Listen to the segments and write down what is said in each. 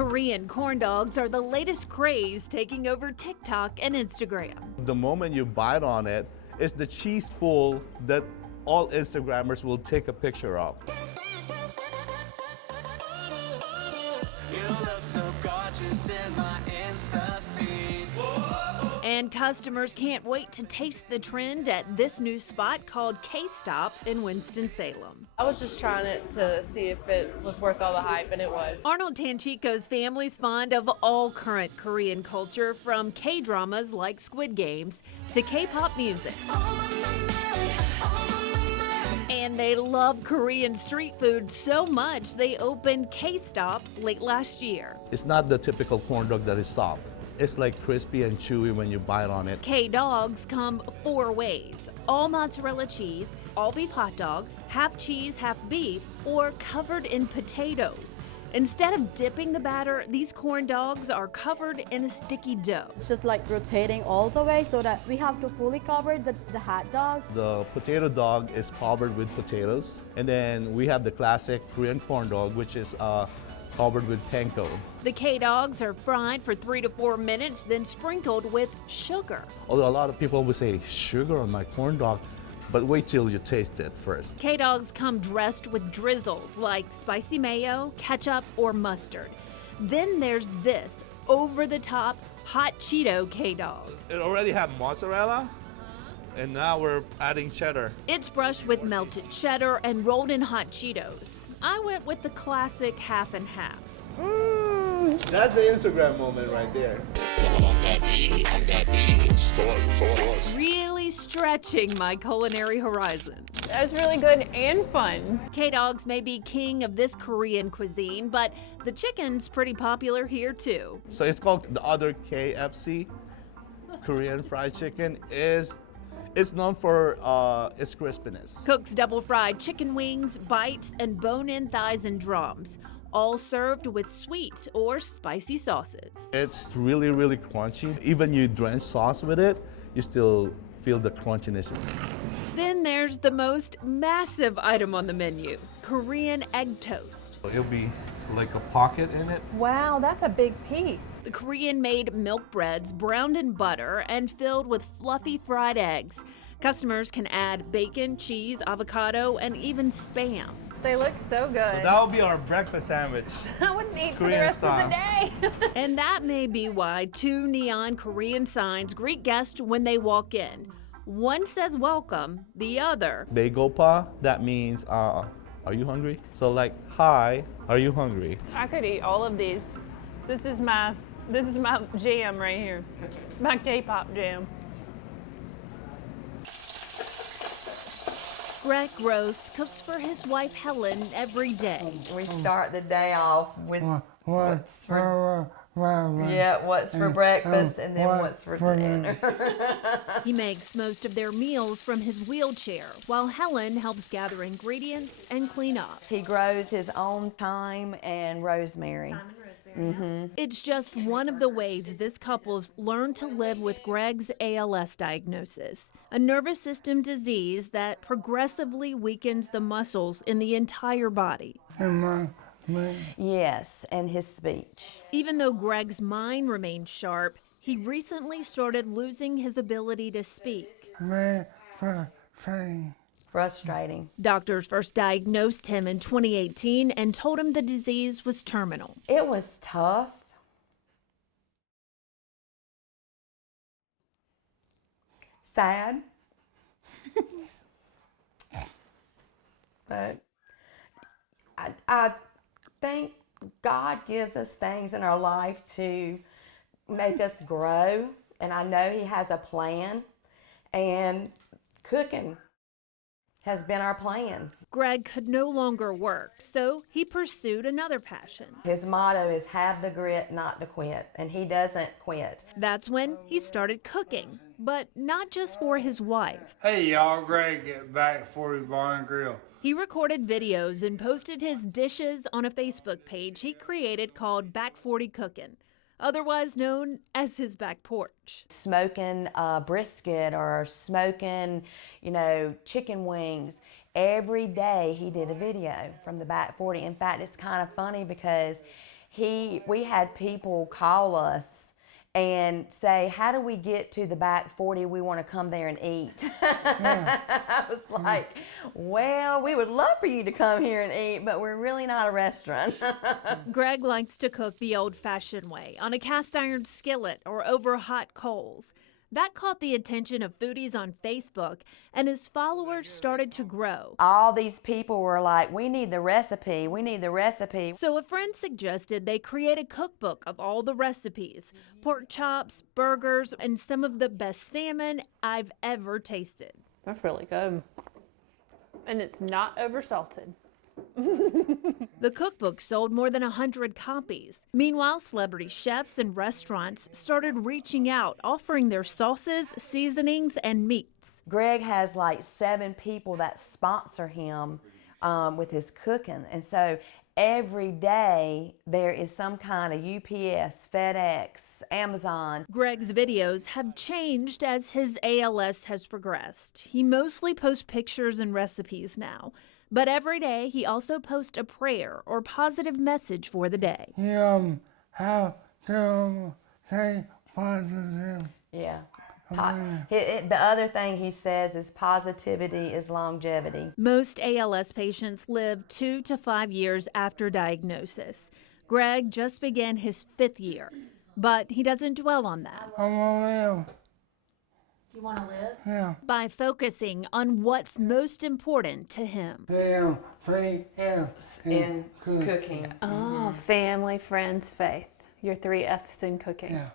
Korean corn dogs are the latest craze taking over TikTok and Instagram. The moment you bite on it, it's the cheese pool that all Instagrammers will take a picture of. You look so gorgeous in my Insta feed. And customers can't wait to taste the trend at this new spot called K-Stop in Winston-Salem. I was just trying it to see if it was worth all the hype, and it was. Arnold Tanchico's family's fond of all current Korean culture, from K-dramas like Squid Games to K-pop music. And they love Korean street food so much they opened K-Stop late last year. It's not the typical corn dog that is soft. It's like crispy and chewy when you bite on it. K-dogs come 4 ways: all mozzarella cheese, all beef hot dog, half cheese, half beef, or covered in potatoes. Instead of dipping the batter, these corn dogs are covered in a sticky dough. It's just like rotating all the way so that we have to fully cover the hot dog. The potato dog is covered with potatoes. And then we have the classic Korean corn dog, which is covered with panko. The K-dogs are fried for 3 to 4 minutes, then sprinkled with sugar. Although a lot of people would say, sugar on my corn dog, but wait till you taste it first. K-dogs come dressed with drizzles like spicy mayo, ketchup, or mustard. Then there's this over-the-top hot Cheeto K-dog. It already have mozzarella, and now we're adding cheddar. It's brushed with melted cheddar and rolled in hot Cheetos. I went with the classic half and half. That's the Instagram moment right there. Really stretching my culinary horizon. It's really good and fun. K-dogs may be king of this Korean cuisine, but the chicken's pretty popular here too. So it's called the other KFC, Korean fried chicken. It's known for its crispiness. Cooks double-fried chicken wings, bites, and bone-in thighs and drums, all served with sweet or spicy sauces. It's really, really crunchy. Even you drench sauce with it, you still feel the crunchiness. Then there's the most massive item on the menu, Korean egg toast. It'll be like a pocket in it. Wow, that's a big piece. The Korean-made milk breads browned in butter and filled with fluffy fried eggs. Customers can add bacon, cheese, avocado, and even Spam. They look so good. So that'll be our breakfast sandwich. I wouldn't eat for the Korean rest style. of the day. And that may be why 2 neon Korean signs greet guests when they walk in. One says welcome, the other, Baegopa, that means, are you hungry? So like, hi, are you hungry? I could eat all of these. This is my jam right here. My K-pop jam. Greg Gross cooks for his wife Helen every day. We start the day off with what's for breakfast and then what's for dinner. He makes most of their meals from his wheelchair, while Helen helps gather ingredients and clean up. He grows his own thyme and rosemary. It's just one of the ways this couple's learned to live with Greg's ALS diagnosis, a nervous system disease that progressively weakens the muscles in the entire body. Yes, and his speech. Even though Greg's mind remains sharp, he recently started losing his ability to speak. Frustrating. Doctors first diagnosed him in 2018 and told him the disease was terminal. It was tough. Sad. But I think God gives us things in our life to make us grow, and I know He has a plan, and cooking has been our plan. Greg could no longer work, so he pursued another passion. His motto is have the grit not to quit, and he doesn't quit. That's when he started cooking, but not just for his wife. Hey y'all, Greg at Back 40 Bar and Grill. He recorded videos and posted his dishes on a Facebook page he created called Back 40 Cookin', otherwise known as his back porch. Smoking brisket or smoking, chicken wings. Every day he did a video from the Back 40. In fact, it's kind of funny because we had people call us and say, how do we get to the back 40? We want to come there and eat. I was like, well, we would love for you to come here and eat, but we're really not a restaurant. Greg likes to cook the old-fashioned way, on a cast-iron skillet or over hot coals. That caught the attention of foodies on Facebook, and his followers started to grow. All these people were like, we need the recipe, we need the recipe. So a friend suggested they create a cookbook of all the recipes, pork chops, burgers, and some of the best salmon I've ever tasted. That's really good. And it's not oversalted. The cookbook sold more than 100 copies. Meanwhile, celebrity chefs and restaurants started reaching out, offering their sauces, seasonings, and meats. Greg has like 7 people that sponsor him with his cooking. And so every day there is some kind of UPS, FedEx, Amazon. Greg's videos have changed as his ALS has progressed. He mostly posts pictures and recipes now. But every day, he also posts a prayer or positive message for the day. How to say positive. Yeah. The other thing he says is positivity is longevity. Most ALS patients live 2 to 5 years after diagnosis. Greg just began his 5th year, but he doesn't dwell on that. I'm gonna live. You want to live? Yeah. By focusing on what's most important to him. There, 3 F's In cooking. Oh, family, friends, faith. Your 3 F's in cooking. Yeah.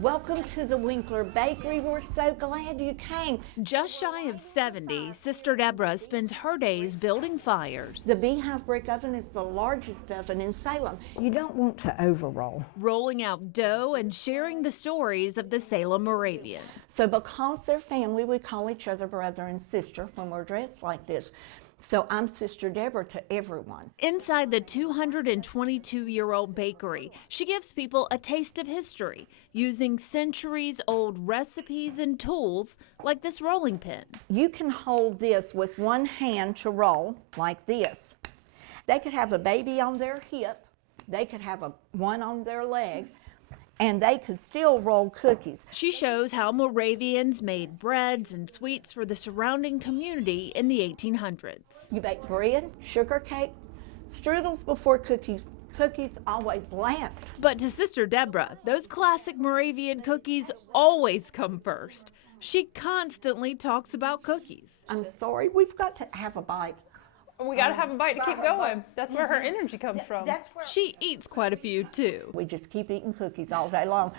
Welcome to the Winkler Bakery. We're so glad you came. Just shy of 70, Sister Deborah spends her days building fires, The Beehive Brick Oven is the largest oven in Salem. You don't want to overroll. rolling out dough and sharing the stories of the Salem Moravian. So because they're family, we call each other brother and sister when we're dressed like this. So I'm Sister Deborah to everyone. Inside the 222-year-old bakery, she gives people a taste of history, using centuries-old recipes and tools like this rolling pin. You can hold this with one hand to roll like this. They could have a baby on their hip, they could have one on their leg, and they could still roll cookies. She shows how Moravians made breads and sweets for the surrounding community in the 1800s. You bake bread, sugar cake, strudels before cookies. Cookies always last. But to Sister Deborah, those classic Moravian cookies always come first. She constantly talks about cookies. I'm sorry, we've got to have a bite. We got to have a bite to keep going. That's where her energy comes from. That's where She eats quite a few, too. we just keep eating cookies all day long.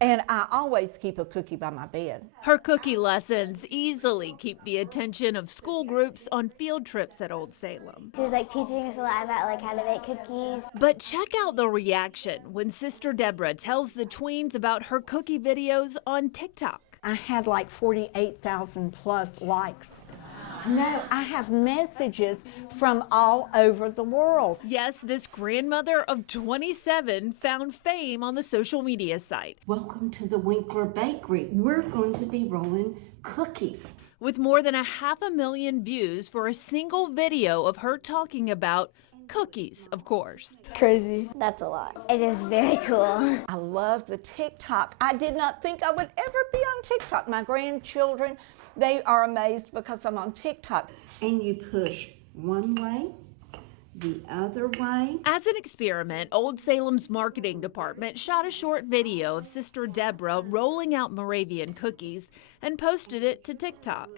And I always keep a cookie by my bed. Her cookie lessons easily keep the attention of school groups on field trips at Old Salem. She was like teaching us a lot about like how to make cookies. But check out the reaction when Sister Deborah tells the tweens about her cookie videos on TikTok. I had like 48,000 plus likes. No, I have messages from all over the world. Yes, this grandmother of 27 found fame on the social media site. Welcome to the Winkler Bakery. We're going to be rolling cookies. With more than 500,000 views for a single video of her talking about cookies, of course. Crazy. That's a lot. It is very cool. I love the TikTok. I did not think I would ever be on TikTok. My grandchildren, they are amazed because I'm on TikTok. And you push one way, the other way. As an experiment, Old Salem's marketing department shot a short video of Sister Deborah rolling out Moravian cookies and posted it to TikTok.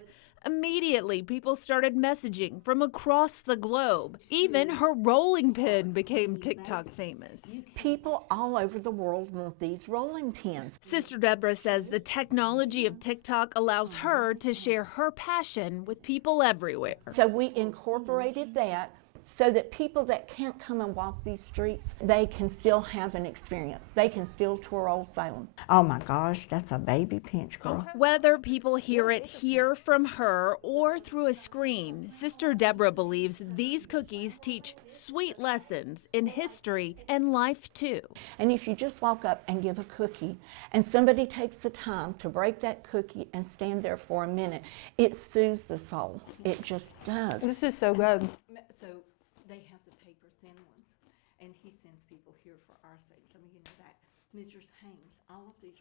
Immediately, people started messaging from across the globe. Even her rolling pin became TikTok famous. People all over the world want these rolling pins. Sister Deborah says the technology of TikTok allows her to share her passion with people everywhere. So we incorporated that so that people that can't come and walk these streets, they can still have an experience. They can still tour Old Salem. Oh my gosh, that's a baby pinch, girl. Whether people hear it here from her or through a screen, Sister Deborah believes these cookies teach sweet lessons in history and life too. And if you just walk up and give a cookie and somebody takes the time to break that cookie and stand there for a minute, it soothes the soul. It just does. This is so good. So they have the paper thin and he sends people here for our sake. Some of you know that. Mrs. Haynes, all of these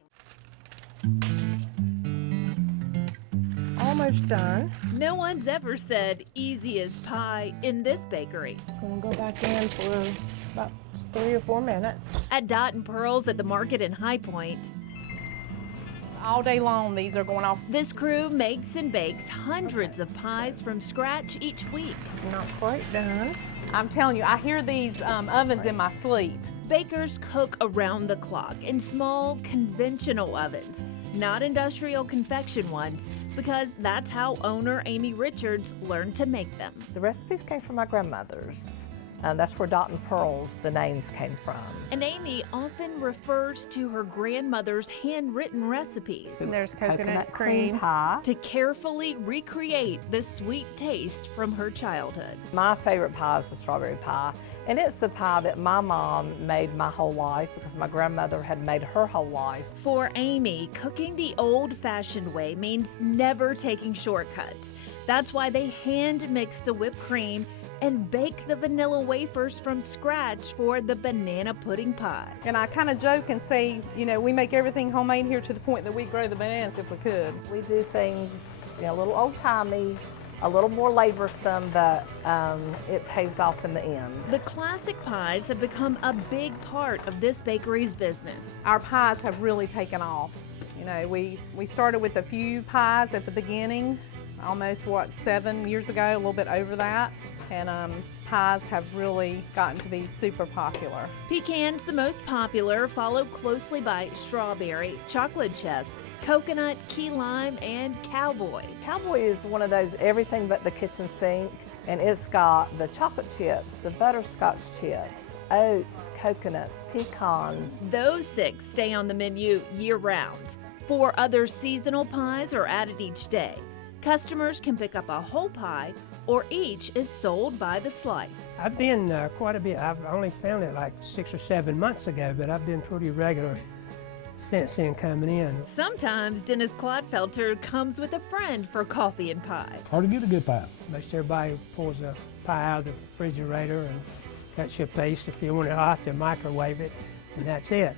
are. Almost done. No one's ever said easy as pie in this bakery. Gonna go back in for about 3 or 4 minutes. At Dot and Pearls at the market in High Point, All day long, these are going off. this crew makes and bakes hundreds of pies from scratch each week. Not quite done. I'm telling you, I hear these ovens in my sleep. Bakers cook around the clock in small, conventional ovens, not industrial confection ones, because that's how owner Amy Richards learned to make them. The recipes came from my grandmother's. That's where Dot and Pearls, the names came from. And Amy often refers to her grandmother's handwritten recipes And there's coconut cream. pie. to carefully recreate the sweet taste from her childhood. My favorite pie is the strawberry pie. And it's the pie that my mom made my whole life because my grandmother had made her whole life. For Amy, cooking the old-fashioned way means never taking shortcuts. That's why they hand mix the whipped cream and bake the vanilla wafers from scratch for the banana pudding pie. And I kind of joke and say, you know, we make everything homemade here to the point that we grow the bananas if we could. We do things, a little old-timey, a little more laborsome, but it pays off in the end. The classic pies have become a big part of this bakery's business. Our pies have really taken off. You know, we started with a few pies at the beginning, almost 7 years ago, a little bit over that. And pies have really gotten to be super popular. Pecan's the most popular, followed closely by strawberry, chocolate chess, coconut, key lime, and cowboy. Cowboy is one of those everything but the kitchen sink, and it's got the chocolate chips, the butterscotch chips, oats, coconuts, pecans. Those 6 stay on the menu year-round. 4 other seasonal pies are added each day. Customers can pick up a whole pie, or each is sold by the slice. I've been quite a bit. I've only found it like 6 or 7 months ago, but I've been pretty regular since then coming in. Sometimes Dennis Clodfelter comes with a friend for coffee and pie. Hard to get a good pie. Most everybody pulls a pie out of the refrigerator and cuts your piece. If you want it hot, they microwave it, and that's it.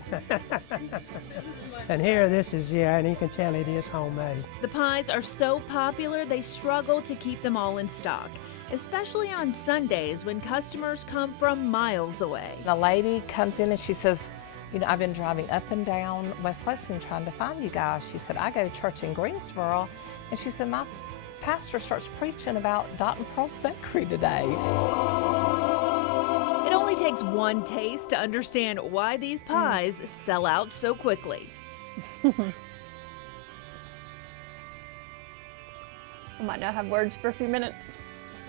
And here, this is, and you can tell it is homemade. The pies are so popular they struggle to keep them all in stock, especially on Sundays when customers come from miles away. A lady comes in and she says, I've been driving up and down West Lexington trying to find you guys. She said, I go to church in Greensboro. And she said, my pastor starts preaching about Dot and Pearl's Bakery today. It only takes one taste to understand why these pies sell out so quickly. I might not have words for a few minutes.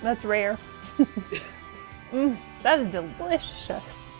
That's rare. That is delicious.